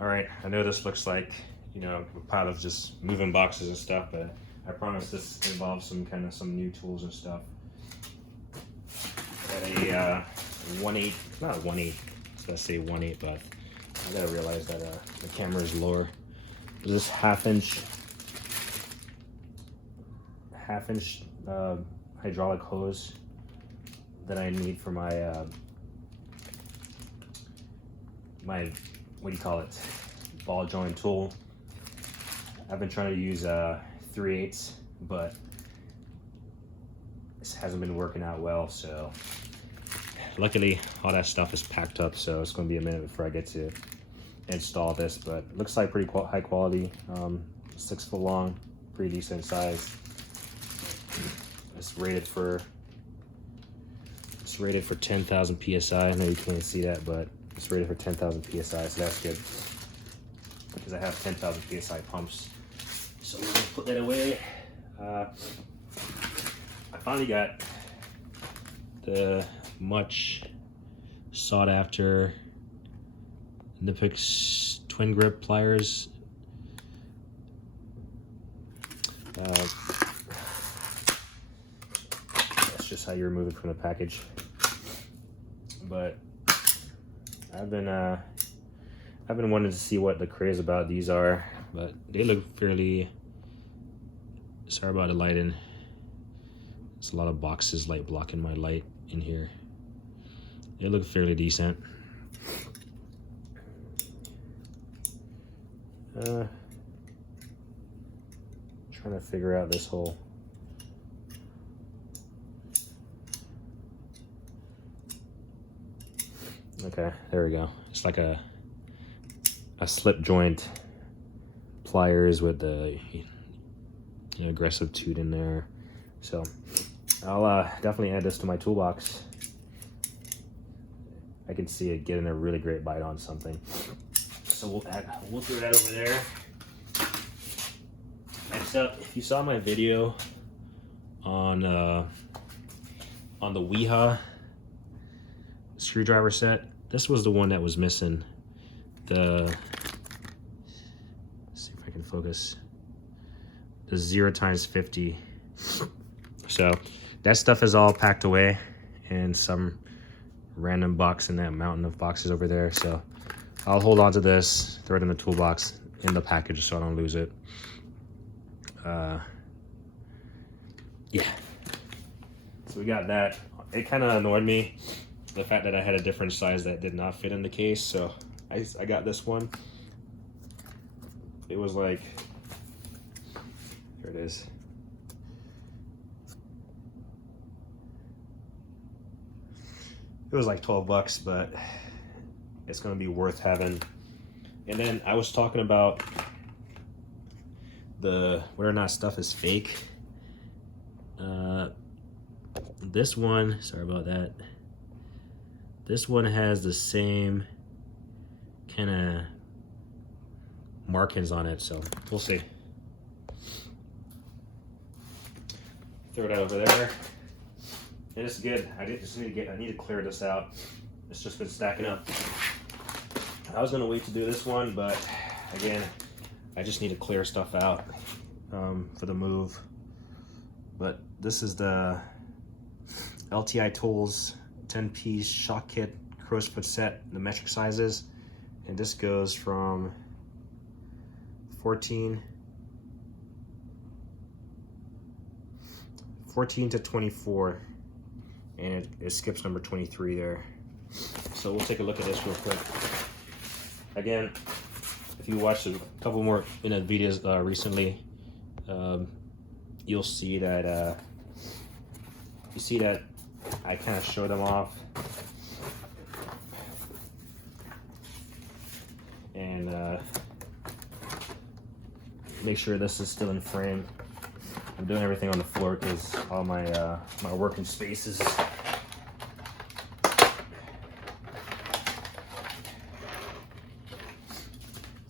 All right, I know this looks like, you know, a pile of just moving boxes and stuff, but I promise this involves some new tools and stuff. Got a 1/8, not a 1/8, let's say 1/8, but I gotta realize that the camera is lower. There's this half-inch hydraulic hose that I need for my my, what do you call it, ball joint tool. I've been trying to use 3/8, but this hasn't been working out well, so luckily all that stuff is packed up, so it's going to be a minute before I get to install this, but it looks like pretty high quality. 6 foot long, pretty decent size. It's rated for 10,000 psi. I know you can't see that, but it's rated for 10,000 psi, so that's good because I have 10,000 psi pumps. So we're gonna put that away. I finally got the much sought after KNIPEX twin grip pliers. That's just how you remove it from the package. But I've been wanting to see what the craze about these are, but they look fairly. Sorry about the lighting. There's a lot of boxes light blocking my light in here. They look fairly decent. Trying to figure out this whole. Okay, there we go. It's like a slip joint pliers with the aggressive tooth in there. So I'll definitely add this to my toolbox. I can see it getting a really great bite on something. So we'll throw that over there. Next up, if you saw my video on the Weha screwdriver set, this was the one that was missing. Let's see if I can focus. The 0x50. So that stuff is all packed away in some random box in that mountain of boxes over there. So I'll hold on to this, throw it in the toolbox in the package so I don't lose it. Yeah. So we got that. It kind of annoyed me, the fact that I had a different size that did not fit in the case. So I got this one. It was like, here it is. It was like 12 bucks, but it's gonna be worth having. And then I was talking about whether or not stuff is fake. This one, sorry about that. This one has the same kind of markings on it, so we'll see. Throw that over there. It is good. I need to clear this out. It's just been stacking up. I was gonna wait to do this one, but again, I just need to clear stuff out for the move. But this is the LTI Tools 10-piece shock kit crow's foot set, the metric sizes, and this goes from 14 to 24, and it skips number 23 there. So we'll take a look at this real quick. Again, if you watched a couple more internet videos recently, you'll see that I kind of show them off, and make sure this is still in frame. I'm doing everything on the floor because all my my working spaces.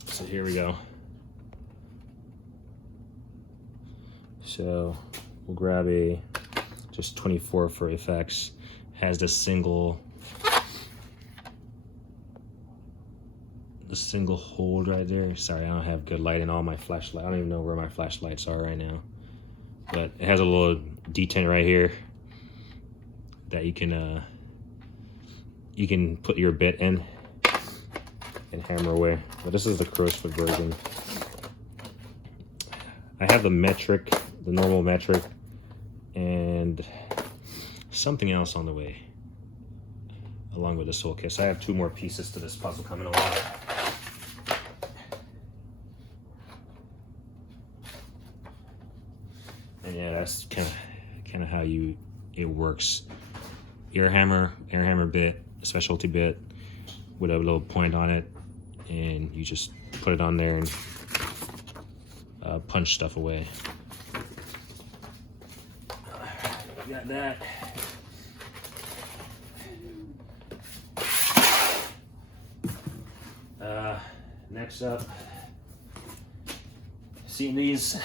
So here we go. So we'll grab a just 24 for effects. Has the single the single hold right there. Sorry, I don't have good lighting on my flashlight. I don't even know where my flashlights are right now. But it has a little detent right here that you can put your bit in and hammer away. But this is the crow's foot version. I have the metric, the normal metric, and something else on the way, along with this whole kit. So I have 2 more pieces to this puzzle coming along. And yeah, that's kind of how it works. Air hammer bit, specialty bit with a little point on it, and you just put it on there and punch stuff away. Got that. Next up, seeing these,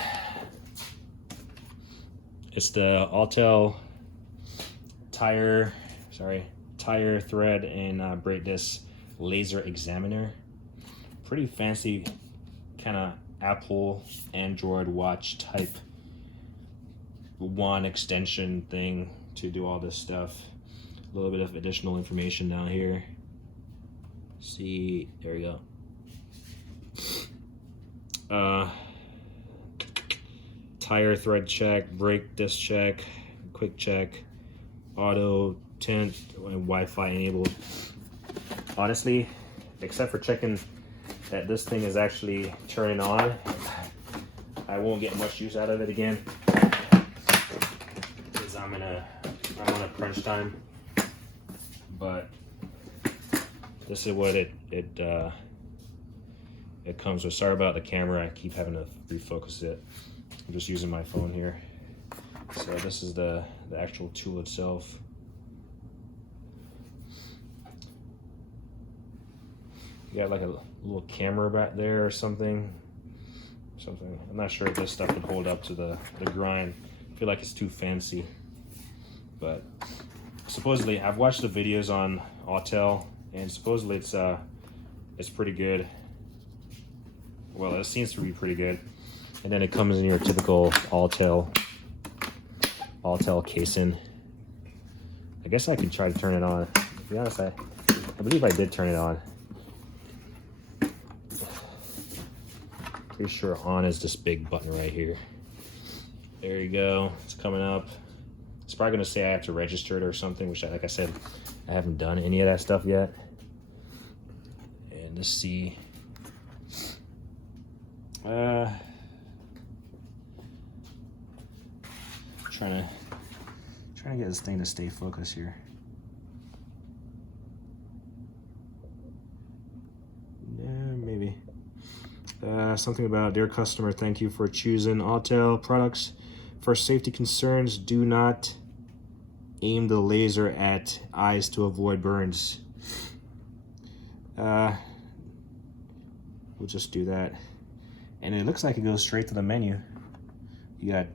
it's the Autel tire thread and brake disc laser examiner. Pretty fancy, kind of Apple Android watch type one extension thing to do all this stuff. A little bit of additional information down here. See, there we go. Tire thread check, brake disc check, quick check, auto tint, and Wi-Fi enabled. Honestly, except for checking that this thing is actually turning on, I won't get much use out of it again, because I'm on a crunch time. But this is what it comes with. Sorry about the camera, I keep having to refocus it. I'm just using my phone here. So this is the actual tool itself. You got like a little camera back there or something. I'm not sure if this stuff would hold up to the grind. I feel like it's too fancy. But supposedly, I've watched the videos on Autel, and supposedly it's pretty good. Well, it seems to be pretty good. And then it comes in your typical Autel casing. I guess I could try to turn it on. To be honest, I believe I did turn it on. Pretty sure on is this big button right here. There you go. It's coming up. It's probably gonna say I have to register it or something, which, like I said, I haven't done any of that stuff yet. And let's see. Trying to get this thing to stay focused here. Yeah, maybe. Something about, dear customer, thank you for choosing Autel products. For safety concerns, do not aim the laser at eyes to avoid burns. We'll just do that. And it looks like it goes straight to the menu. You got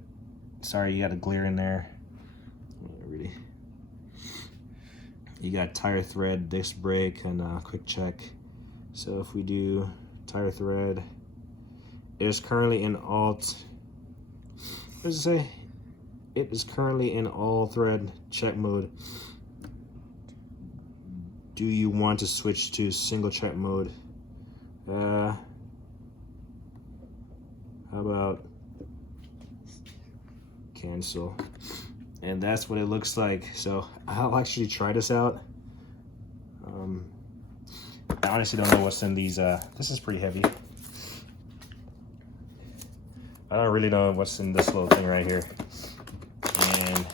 a glare in there. Really. You got tire thread, disc brake, and quick check. So if we do tire thread, it is currently in alt. What does it say? It is currently in all thread check mode. Do you want to switch to single check mode? How about cancel? And that's what it looks like. So I'll actually try this out. I honestly don't know what's in these. This is pretty heavy. I don't really know what's in this little thing right here. And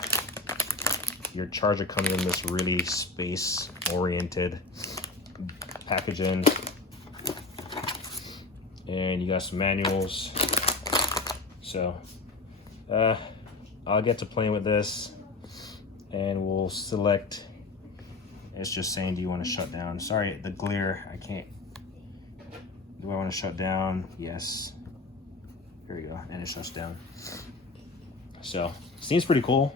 your charger comes in this really space-oriented packaging. And you got some manuals. So I'll get to playing with this, and we'll select. It's just saying, do you want to shut down? Sorry, the glare, I can't. Do I want to shut down? Yes. Here we go, and it shuts down. So, seems pretty cool.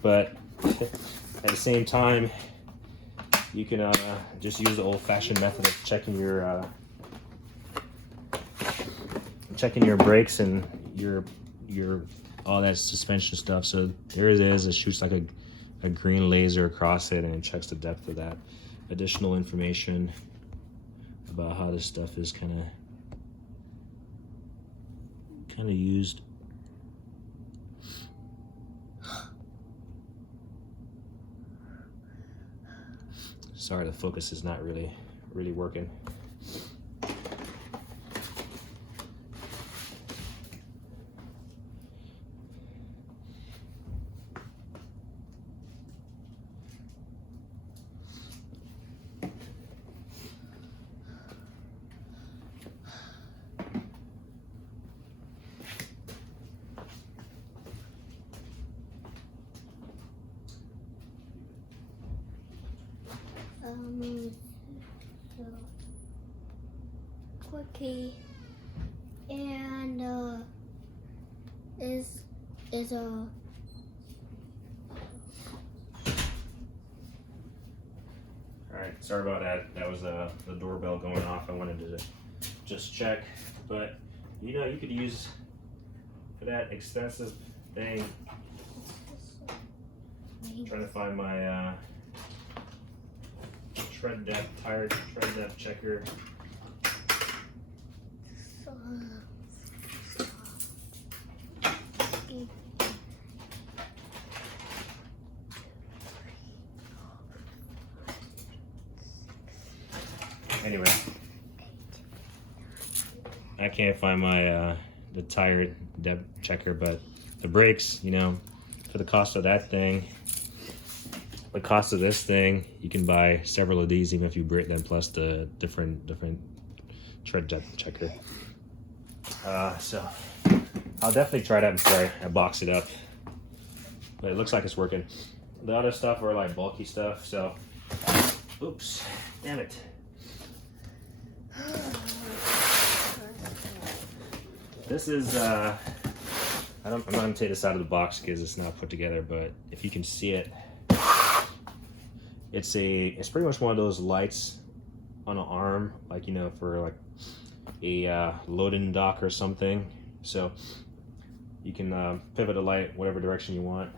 But at the same time, you can just use the old-fashioned method of checking your brakes and your all that suspension stuff. So there it is. It shoots like a green laser across it, and it checks the depth of that. Additional information about how this stuff is kind of used. Sorry, the focus is not really working. So quickie and is a Alright, sorry about that. That was the doorbell going off. I wanted to just check, but you know, you could use for that expensive thing. I'm trying to find my tire tread depth checker. Anyway, I can't find my the tire depth checker, but the brakes, you know, for the cost of that thing, the cost of this thing, you can buy several of these even if you break them, plus the different tread depth checker. So I'll definitely try that before I box it up, but it looks like it's working. The other stuff are like bulky stuff, so oops, damn it. This is I'm not gonna take this out of the box because it's not put together, but if you can see it, it's pretty much one of those lights on an arm, like, you know, for like a loading dock or something. So you can pivot the light whatever direction you want.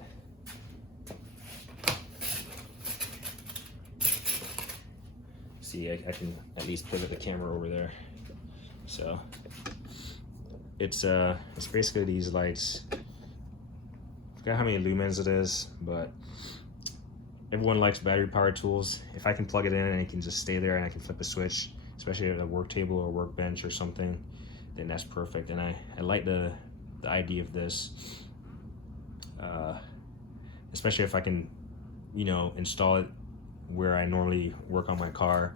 See, I can at least pivot the camera over there. So it's basically these lights. I forgot how many lumens it is, but everyone likes battery powered tools. If I can plug it in and it can just stay there and I can flip a switch, especially at a work table or workbench or something, then that's perfect. And I like the idea of this, especially if I can, you know, install it where I normally work on my car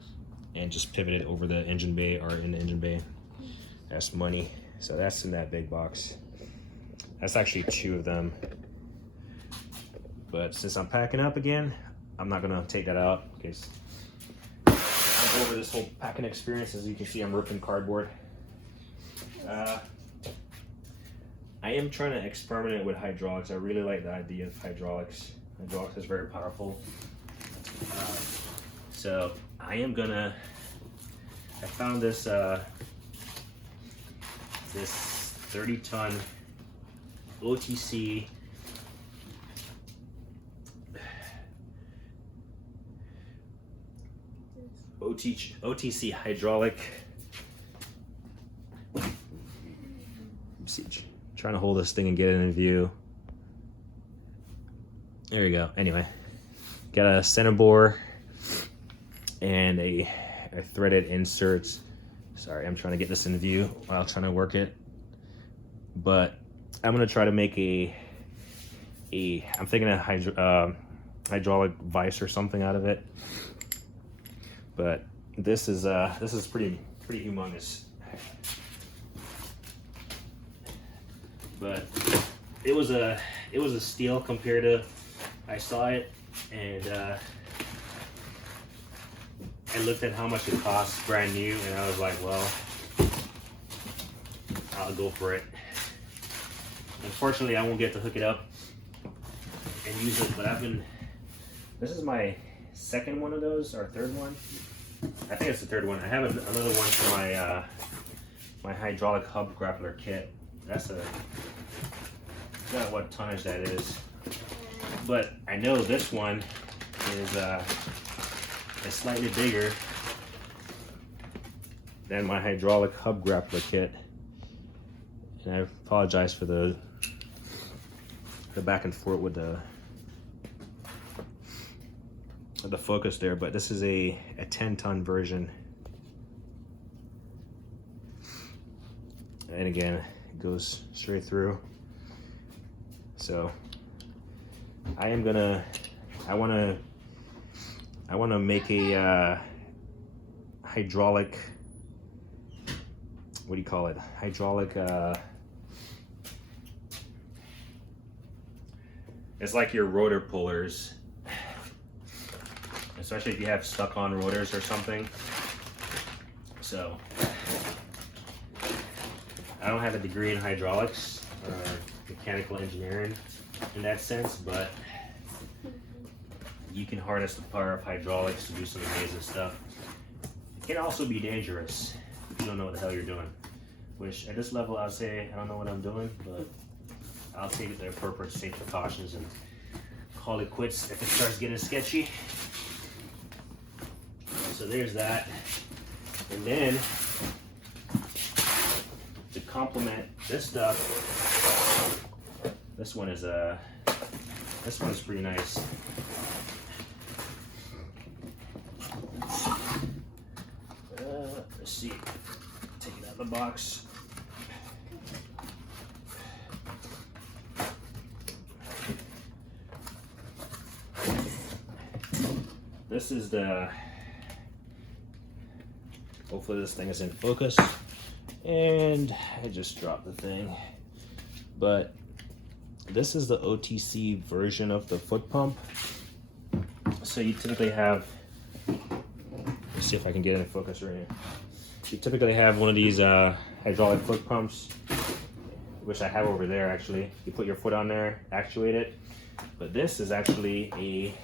and just pivot it over the engine bay or in the engine bay. That's money. So that's in that big box. That's actually 2 of them. But since I'm packing up again, I'm not gonna take that out because I'm over this whole packing experience. As you can see, I'm ripping cardboard. I am trying to experiment with hydraulics. I really like the idea of hydraulics. Hydraulics is very powerful. So I found this this 30-ton OTC hydraulic. See, trying to hold this thing and get it in view. There you go. Anyway, got a center bore and a threaded insert. Sorry, I'm trying to get this in view while trying to work it. But I'm gonna try to make I'm thinking a hydraulic vise or something out of it. But this is pretty humongous. But it was a steal compared to, I saw it and I looked at how much it costs brand new, and I was like, well, I'll go for it. Unfortunately, I won't get to hook it up and use it, but this is my second one of those, or third one. I think it's the third one. I have another one for my my hydraulic hub grappler kit. That's a, not what tonnage that is, but I know this one is slightly bigger than my hydraulic hub grappler kit. And I apologize for the back and forth with the focus there, but this is a 10-ton version. And again, it goes straight through. So I want to make a hydraulic, what do you call it? Hydraulic, it's like your rotor pullers, especially if you have stuck-on rotors or something. So I don't have a degree in hydraulics or mechanical engineering in that sense, but you can harness the power of hydraulics to do some amazing stuff. It can also be dangerous if you don't know what the hell you're doing, which at this level I'll say I don't know what I'm doing, but I'll take the appropriate safety precautions and call it quits if it starts getting sketchy. So there's that. And then to complement this stuff, this one is pretty nice. Let's see, take it out of the box. This is the, hopefully this thing is in focus, and I just dropped the thing, but this is the OTC version of the foot pump. So you typically have, let's see if I can get it in focus right here. You typically have one of these hydraulic foot pumps, which I have over there actually. You put your foot on there, actuate it, but this is actually a,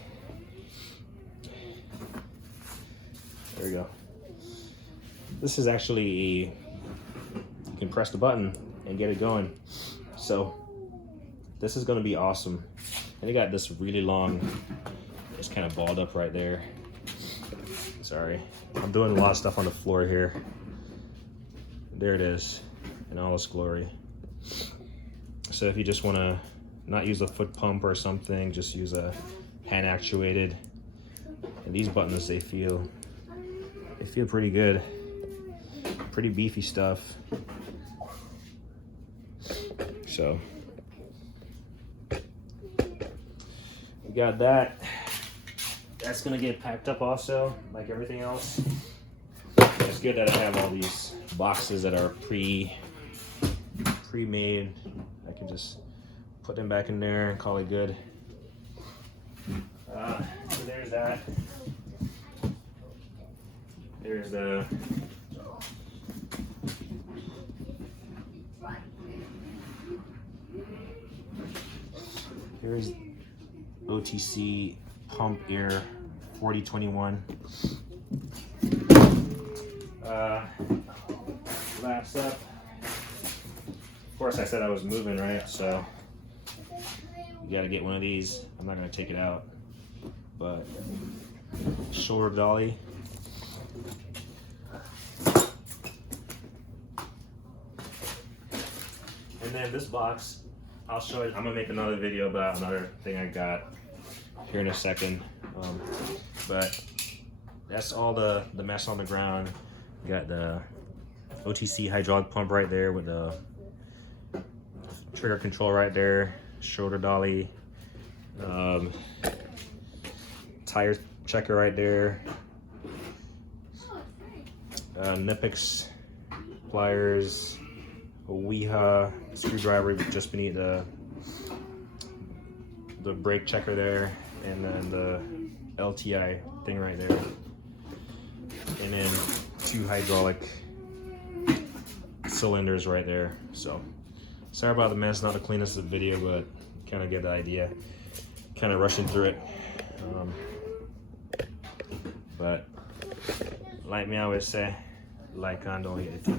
there we go. This is actually a, you can press the button and get it going. So this is going to be awesome. And they got this really long, it's kind of balled up right there. Sorry, I'm doing a lot of stuff on the floor here. There it is in all its glory. So if you just want to not use a foot pump or something, just use a hand actuated. And these buttons, they feel pretty good. Pretty beefy stuff. So we got that. That's gonna get packed up also, like everything else. It's good that I have all these boxes that are pre-made. I can just put them back in there and call it good. So there's that. There's the here's OTC pump air 4021. Last up, of course I said I was moving, right? So you gotta get one of these. I'm not gonna take it out, but shoulder dolly. And then this box, I'll show you. I'm gonna make another video about another thing I got here in a second. But that's all the mess on the ground. We got the OTC hydraulic pump right there with the trigger control right there, shoulder dolly, tire checker right there, KNIPEX pliers, a Weeha screwdriver just beneath the brake checker there, and then the LTI thing right there, and then 2 hydraulic cylinders right there. So sorry about the mess, not the cleanest of the video, but kind of get the idea. Kind of rushing through it. But like me always say, like and don't hit it.